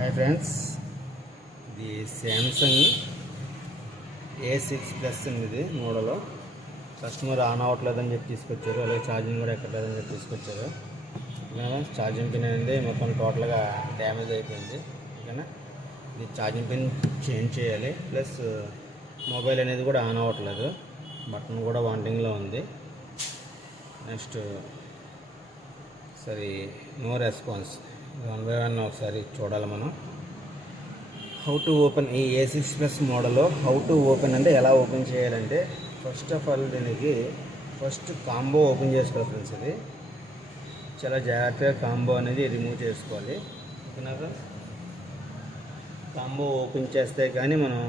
Hi friends, ఇది Samsung A6 plus ఇది model. Customer on అవ్వట్లేదని చెప్పి తీసుకొచ్చారు. అలాగే ఛార్జింగ్ కూడా ఎక్కట్లేదని చెప్పి తీసుకొచ్చారు. ఛార్జింగ్ పిన్ అనేది మొత్తం టోటల్గా డ్యామేజ్ అయిపోయింది. ఓకేనా, ఇది ఛార్జింగ్ పిన్ చేంజ్ చేయాలి. ప్లస్ మొబైల్ అనేది కూడా ఆన్ అవ్వట్లేదు, బటన్ కూడా వాంటింగ్లో ఉంది. నెక్స్ట్ సరే, no response. One by one ఒకసారి చూడాలి మనం. హౌ టు ఓపెన్ ఈ A6 ప్లస్ మోడల్లో హౌ టు ఓపెన్ అంటే ఎలా ఓపెన్ చేయాలంటే, ఫస్ట్ ఆఫ్ ఆల్ దీనికి ఫస్ట్ కాంబో ఓపెన్ చేసుకోవాలి ఫ్రెండ్స్. ఇది చాలా జాగ్రత్తగా కాంబో అనేది రిమూవ్ చేసుకోవాలి. ఓకేనా ఫ్రెండ్స్, కాంబో ఓపెన్ చేస్తే కానీ మనం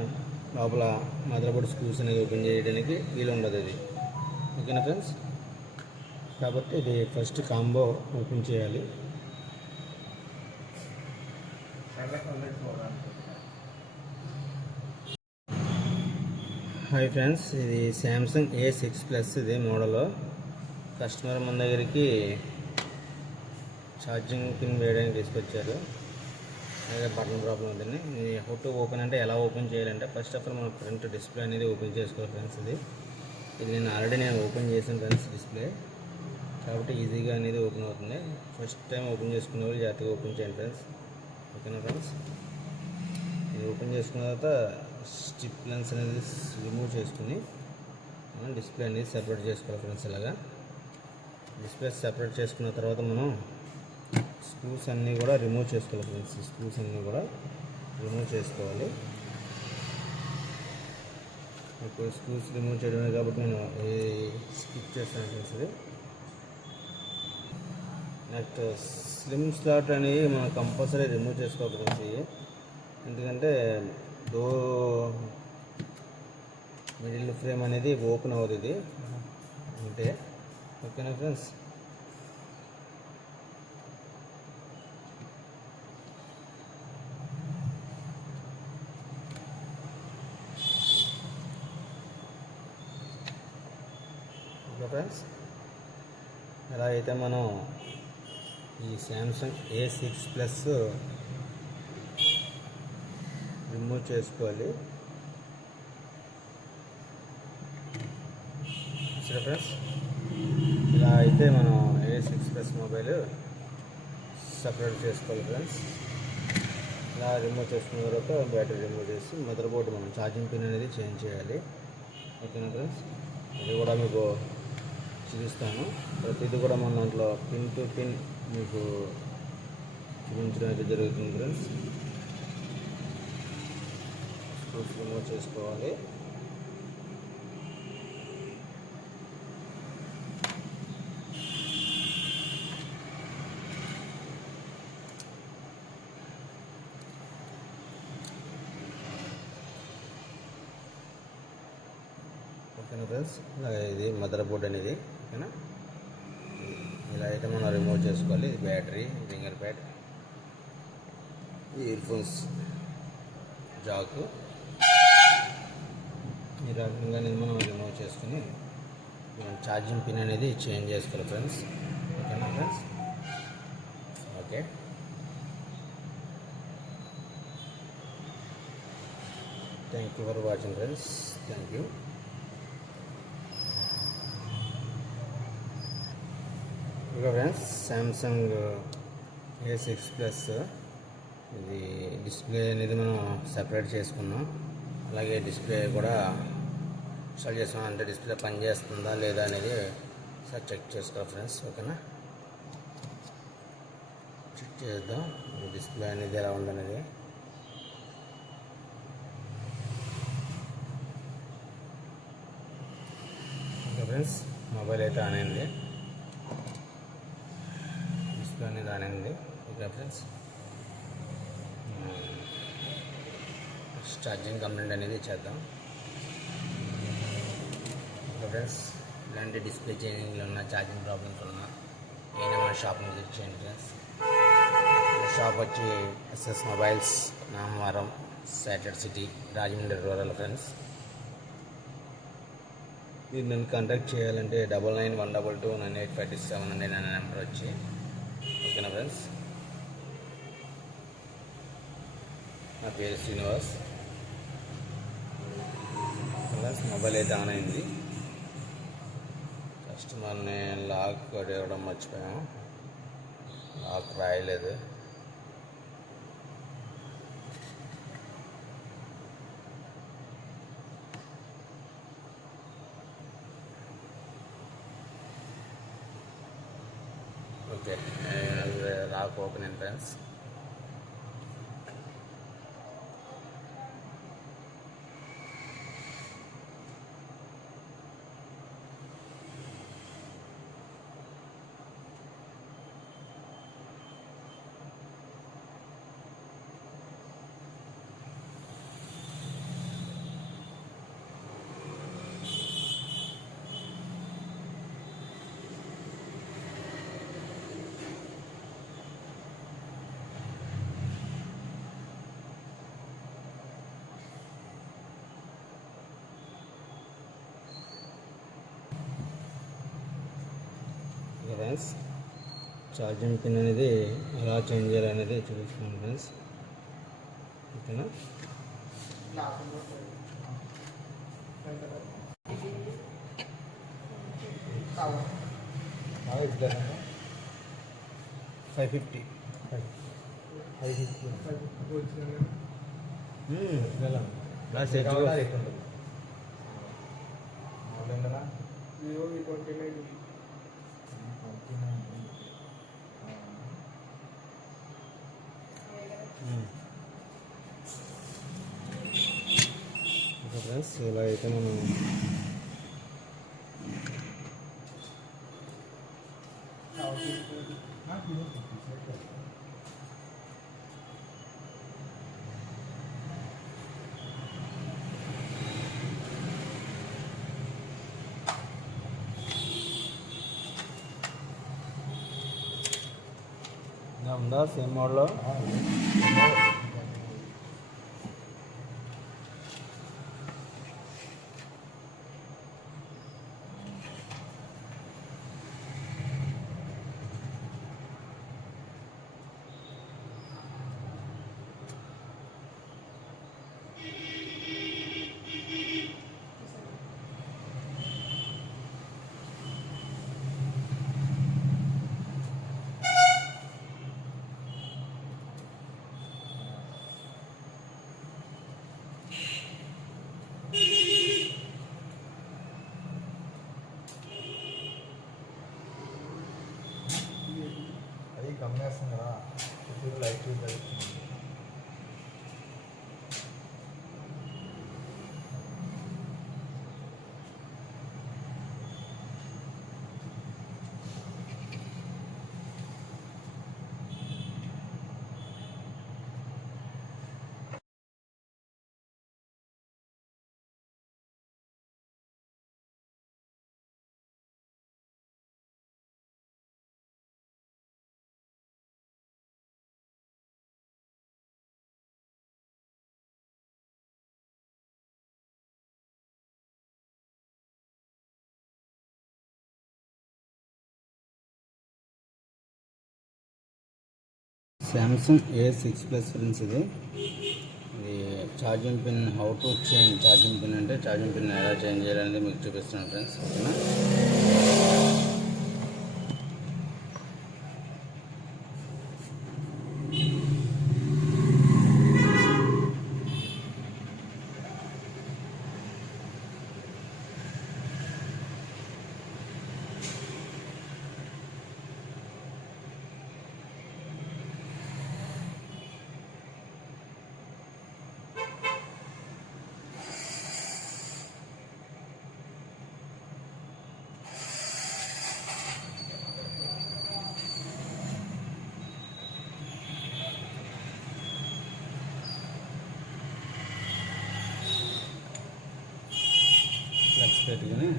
లోపల మదర్బోర్డ్ స్క్రూస్ అనేది ఓపెన్ చేయడానికి వీలు ఉండదు ఇది. ఓకేనా ఫ్రెండ్స్, కాబట్టి ఇది ఫస్ట్ కాంబో ఓపెన్ చేయాలి. హాయ్ ఫ్రెండ్స్, ఇది శాంసంగ్ A6 ప్లస్ ఇది మోడల్. కస్టమర్ మన దగ్గరికి ఛార్జింగ్ పిన్ వేయడానికి తీసుకొచ్చారు. అదే బటన్ ప్రాబ్లం ఉందండి. ఇది హౌ టు ఓపెన్ అంటే ఎలా ఓపెన్ చేయాలంటే, ఫస్ట్ ఆఫ్ ఆల్ మనం ఫ్రంట్ డిస్ప్లే అనేది ఓపెన్ చేసుకోవాలి ఫ్రెండ్స్. ఇది నేను ఆల్రెడీ ఓపెన్ చేశాను ఫ్రెండ్స్ డిస్ప్లే, కాబట్టి ఈజీగా అనేది ఓపెన్ అవుతుంది. ఫస్ట్ టైం ఓపెన్ చేసుకునే వాళ్ళు జాగ్రత్తగా ఓపెన్ చేయండి ఫ్రెండ్స్. ఓకేనా ఫ్రెండ్స్, ఇది ఓపెన్ చేసుకున్న తర్వాత స్ట్రిప్ లెన్స్ అనేది రిమూవ్ చేసుకుని మనం డిస్ప్లే అనేది సెపరేట్ చేసుకోవాలి ఫ్రెండ్స్. ఇలాగా డిస్ప్లే సెపరేట్ చేసుకున్న తర్వాత మనం స్క్రూస్ అన్నీ కూడా రిమూవ్ చేసుకోవాలి ఫ్రెండ్స్. స్క్రూస్ అన్నీ కూడా రిమూవ్ చేసుకోవాలి. ఇప్పుడు స్క్రూస్ రిమూవ్ చేయడమే కాబట్టి నేను స్కిప్ చేస్తాను ఫ్రెండ్స్. ఇది నెక్స్ట్ స్లిమ్ స్లాట్ అనేది మనం కంపల్సరీ రిమూవ్ చేసుకోవాలి ఫ్రెండ్స్. ఎందుకంటే మిడిల్ ఫ్రేమ్ అనేది ఓపెన్ అవుతుంది అంటే. ఓకేనా ఫ్రెండ్స్, ఓకే ఫ్రెండ్స్, ఎలా అయితే మనం ఈ శాంసంగ్ A6 ప్లస్ రిమూవ్ చేసుకోవాలి. సరే ఫ్రెండ్స్, ఇలా అయితే మనం A6 ప్లస్ మొబైల్ సపరేట్ చేసుకోవాలి ఫ్రెండ్స్. ఇలా రిమూవ్ చేసుకున్న తర్వాత బ్యాటరీ రిమూవ్ చేసి మదర్ బోర్డు మనం ఛార్జింగ్ పిన్ అనేది చేంజ్ చేయాలి. ఓకేనా ఫ్రెండ్స్, ఇది కూడా మీకు చూపిస్తాను. ప్రతిదీ కూడా మన దాంట్లో పిన్ టు పిన్ మీకు చూపించడం అయితే జరుగుతుంది ఫ్రెండ్స్. స్క్రూస్ రిమూవ్ చేసుకోవాలి. ఓకేనా ఫ్రెండ్స్, ఇది మదర్ బోర్డ్ అనేది. ఓకేనా, ఇలా అయితే మనం రిమూవ్ చేసుకోవాలి. Battery, finger pad, earphones jack, ఈ రకంగా అనేది మనం రిమూవ్ చేసుకుని మనం ఛార్జింగ్ పిన్ అనేది చేంజ్ చేసుకోవాలి ఫ్రెండ్స్. ఓకేనా friends, okay. Thank you for watching friends. Thank you. Okay friends, Samsung A6 plus ఇది డిస్ప్లే అనేది మనం సెపరేట్ చేసుకున్నాం. అలాగే డిస్ప్లే కూడా ఇన్స్టాల్ చేస్తున్నాం. అంటే డిస్ప్లే పనిచేస్తుందా లేదా అనేది ఒకసారి చెక్ చేసుకోవాలి ఫ్రెండ్స్. ఓకేనా, చెక్ చేద్దాం డిస్ప్లే అనేది ఎలా ఉందనేది. ఓకే ఫ్రెండ్స్, మొబైల్ అయితే ఆన్ అయింది, డిస్ప్లే అనేది ఆన్ అయింది. ఓకే ఫ్రెండ్స్, ఛార్జింగ్ కంప్లైంట్ అనేది చేద్దాం. ఓకే ఫ్రెండ్స్, ఇలాంటి డిస్ప్లే చేంజింగ్లు ఉన్న, ఛార్జింగ్ ప్రాబ్లమ్స్ ఉన్న ఏదైనా మన షాప్ని విజిట్ చేయండి ఫ్రెండ్స్. షాప్ వచ్చి SS mobiles, Namavaram, satellite city, Rajahmundry rural friends. మీరు నన్ను కాంటాక్ట్ చేయాలంటే 9912298527 అనే నెంబర్ వచ్చి. ఓకేనా ఫ్రెండ్స్. నా పేరు శ్రీనివాస్. ప్లస్ మొబైల్ అయితే ఆన్ అయింది. కస్టమర్ని లాక్ ఇవ్వడం మర్చిపోయాము, లాక్ రాయలేదు. ఓకే, లాక్ ఓపెన్ అయింది ఫ్రెండ్స్. ఫ్రెండ్స్, ఛార్జింగ్ పిన్ అనేది ఎలా చేంజ్ చేయాలనేది చూపిస్తున్నాను ఫ్రెండ్స్. ఓకేనా? $550. ఫ్రెండ్స్, ఇలా అయితే మనం ఉందా సేమ్ మోడల్లో? అది గమనిస్తుంది కదా, లైట్ చూస్తుంది. Samsung A6 Plus friends. ఇది charging pin, how to change charging pin అంటే ఛార్జింగ్ పిన్ ఎలా చేంజ్ చేయాలనేది మీకు చూపిస్తున్నాను ఫ్రెండ్స్. ఓకేనా? ఫ్లెక్స్ పెట్టుకుని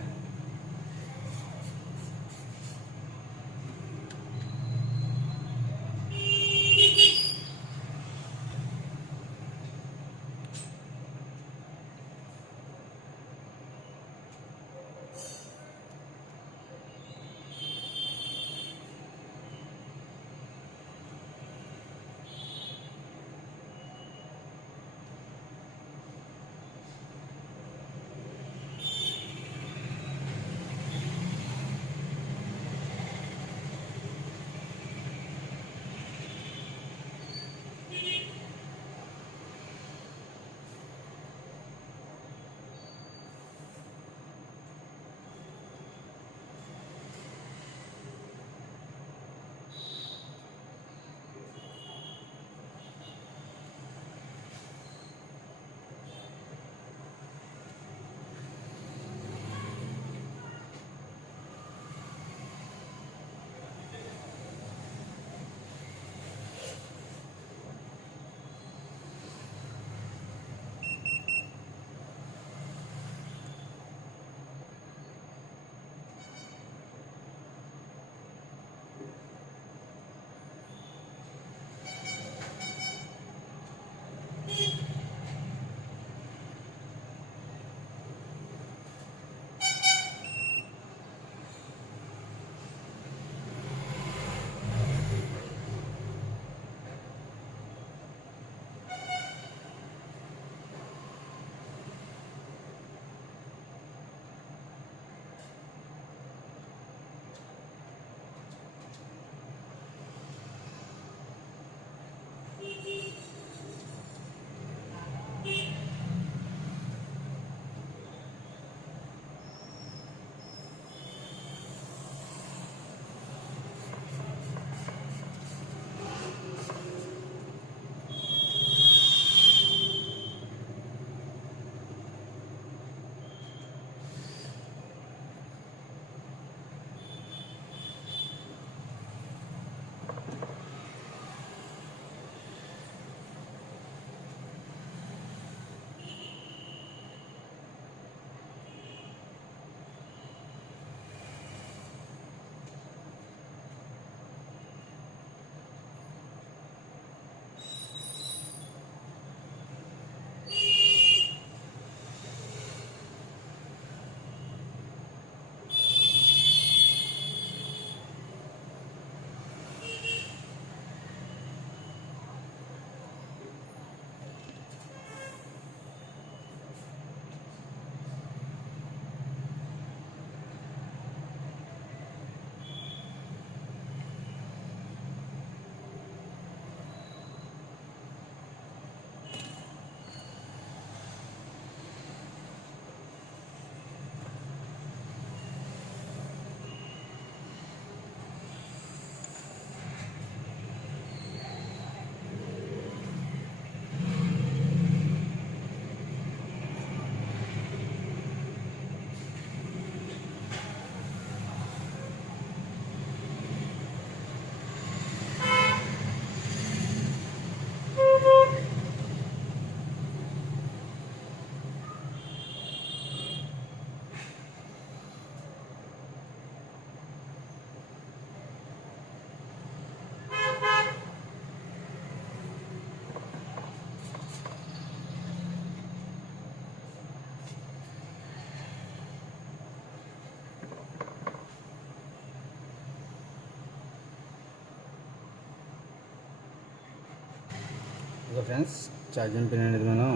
ఓకే ఫ్రెండ్స్, ఛార్జింగ్ పిన్ అనేది మనం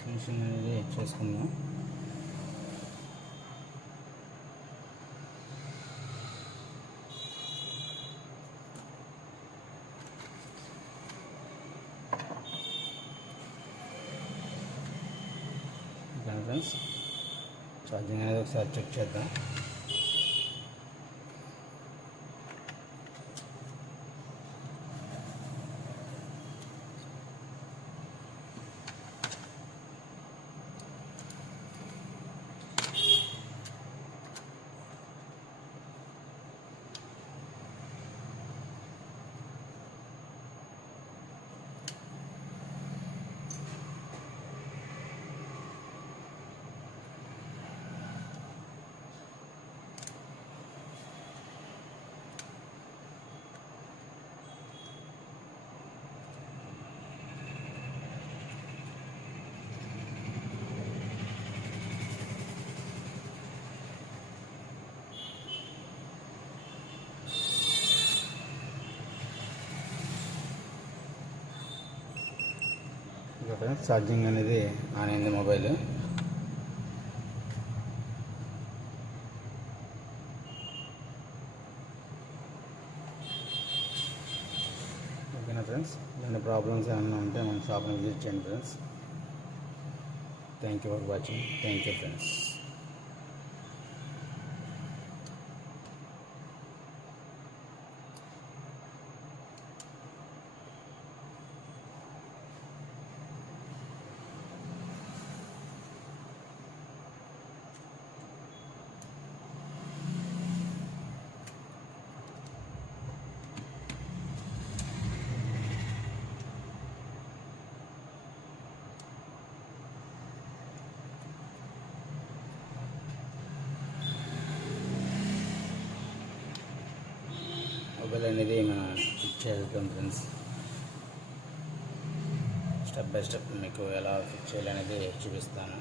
ఫినిషింగ్ అనేది చేసుకుందాం. ఓకే ఫ్రెండ్స్, ఛార్జింగ్ అనేది ఒకసారి చెక్ చేద్దాం. ఓకే ఫ్రెండ్స్, ఛార్జింగ్ అనేది ఆన్ అయింది మొబైల్. ఓకేనా ఫ్రెండ్స్, ఇలాంటి ప్రాబ్లమ్స్ ఏమైనా ఉంటే మన షాప్ని విజిట్ చేయండి friends. Thank you for watching. Thank you friends. Mobile అనేది మనం ఫిట్ చేద్దాం ఫ్రెండ్స్. స్టెప్ బై స్టెప్ మీకు ఎలా ఫిట్ చేయాలనేది చూపిస్తాను.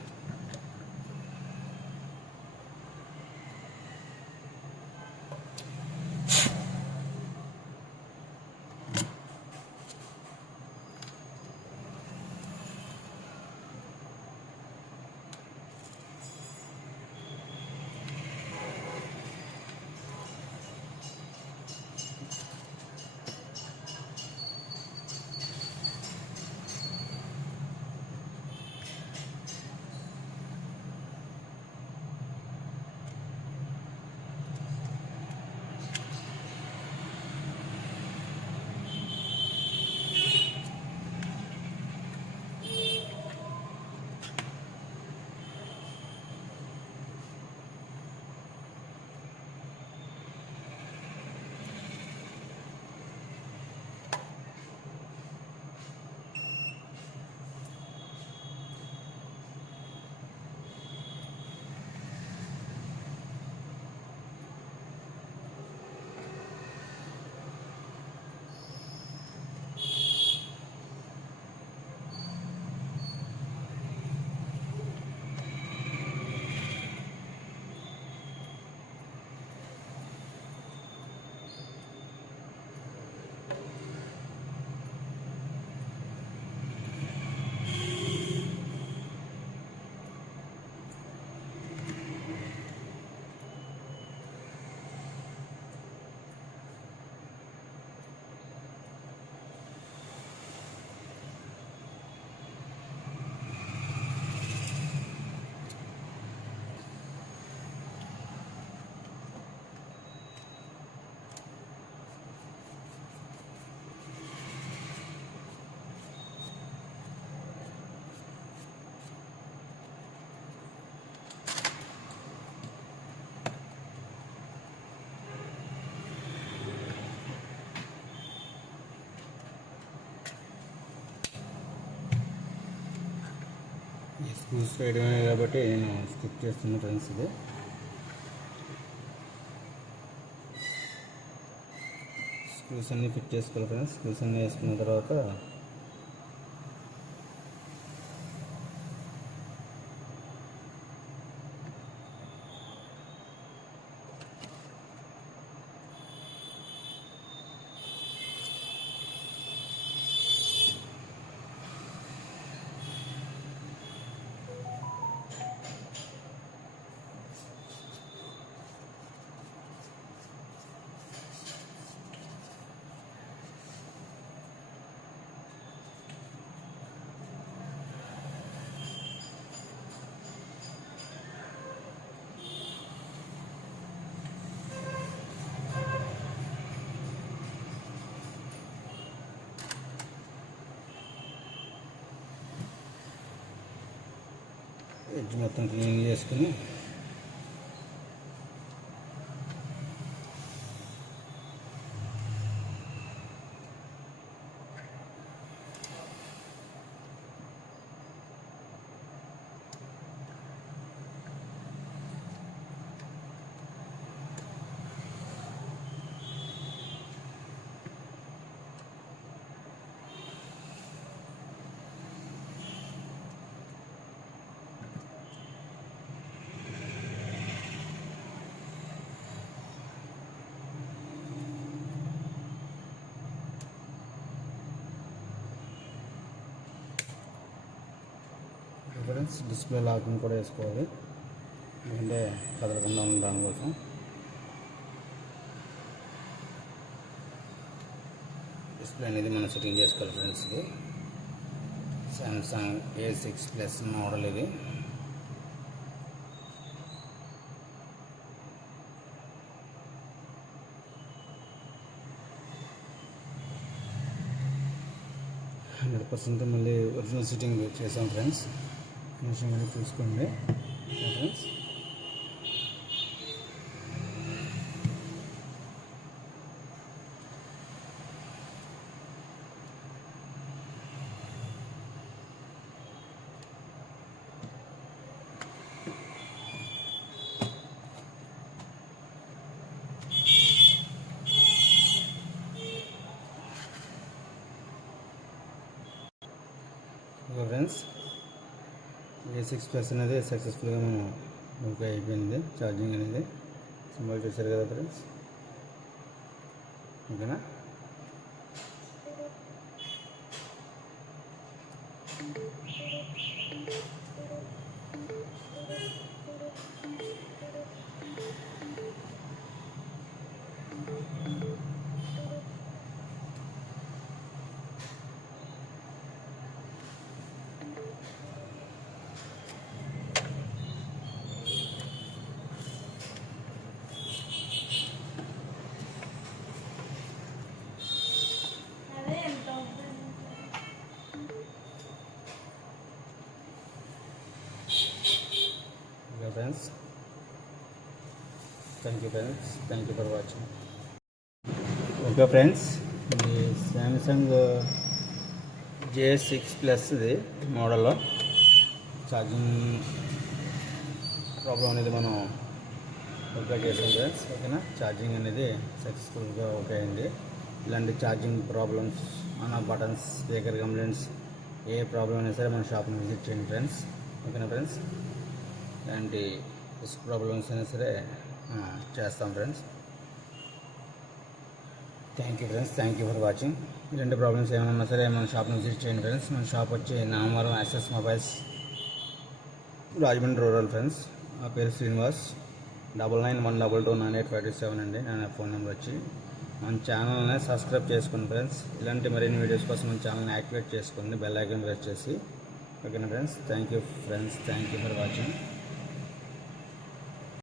స్క్రూస్ వేయడమే కాబట్టి నేను స్కిప్ చేస్తున్నా ఫ్రెండ్స్. ఇది స్క్రూస్ అన్నీ ఫిట్ చేసుకోవాలి ఫ్రెండ్స్. స్క్రూస్ అన్నీ వేసుకున్న తర్వాత ఎడ్జ్ మొత్తం క్లీన్ చేసుకుని ఫ్రెండ్స్ డిస్ప్లే లాకింగ్ కూడా వేసుకోవాలి, ఎందుకంటే కదలకుండా ఉండడం కోసం. డిస్ప్లే అనేది మనం సెట్టింగ్ చేసుకోవాలి ఫ్రెండ్స్. ఇది సామ్సంగ్ A6+ మోడల్ ఇది. 100% మళ్ళీ ఒరిజినల్ సెట్టింగ్ చేసాం ఫ్రెండ్స్. ఫినిషింగ్ అనేది చూసుకోండి ఫ్రెండ్స్. ఫ్రెండ్స్ A6+ అనేది సక్సెస్ఫుల్గా మనం ఓకే అయిపోయింది. ఛార్జింగ్ అనేది సింబల్ చూసారు కదా ఫ్రెండ్స్, ఓకేనా. Friends thank you for watching. Okay friends, ఇది సామ్సంగ్ J6+ ఇది మోడల్లో ఛార్జింగ్ ప్రాబ్లం అనేది మనం ఓకే చేసాం ఫ్రెండ్స్, ఓకేనా. ఛార్జింగ్ అనేది సక్సెస్ఫుల్గా ఓకే అయింది. ఇలాంటి ఛార్జింగ్ ప్రాబ్లమ్స్, మన బటన్స్, స్పీకర్ కంప్లైంట్స్, ఏ ప్రాబ్లం అయినా సరే మన షాప్ని విజిట్ చేయండి ఫ్రెండ్స్, ఓకేనా ఫ్రెండ్స్. ఇలాంటి ప్రాబ్లమ్స్ అయినా సరే చేస్తాం friends. Thank you for watching. ఇలాంటి ప్రాబ్లమ్స్ ఏమైనా ఉన్నా సరే మన షాప్ని విజిట్ చేయండి ఫ్రెండ్స్. మన షాప్ వచ్చి Namavaram access mobiles, Rajahmundry rural friends. నా పేరు శ్రీనివాస్. 9912298527 అండి నా ఫోన్ నెంబర్ వచ్చి. మన ఛానల్ని సబ్స్క్రైబ్ చేసుకోండి ఫ్రెండ్స్. ఇలాంటి మరిన్ని వీడియోస్ కోసం మన ఛానల్ని యాక్టివేట్ చేసుకోండి, బెల్ ఐకాన్ ప్రెస్ చేసి, ఓకేనా friends. Thank you for watching.